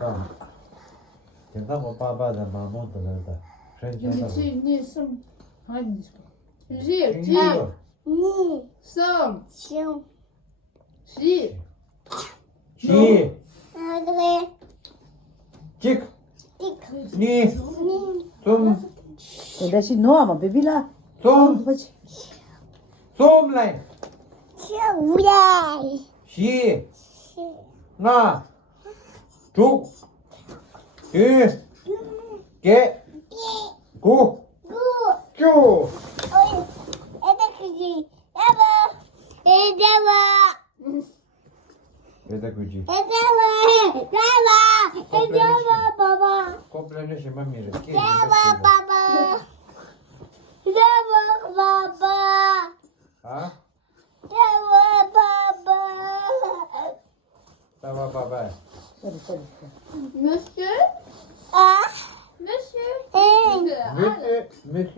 刚，今天我爸爸在忙弄的那个，生前的。你什么？Hangisi? Rir, Kim yiyor? ti, som, Şım. şi, Çiğ, Adre. çık, Dik. ni, tum, Öylesi no ama bebila. tum, tum lan, Şıvray. şi, na, çuk, tü, ge, ku, Gu. çu. Oy. Edekli. Eva. Edeva. Dede gücü. Edeva. Deva. Edeva baba. Komple şimdi mire. Deva baba. Deva baba. Ha? Deva baba. Tamam baba. Söyle. monsieur, Ah. monsieur. Eh. Allez. Mütü,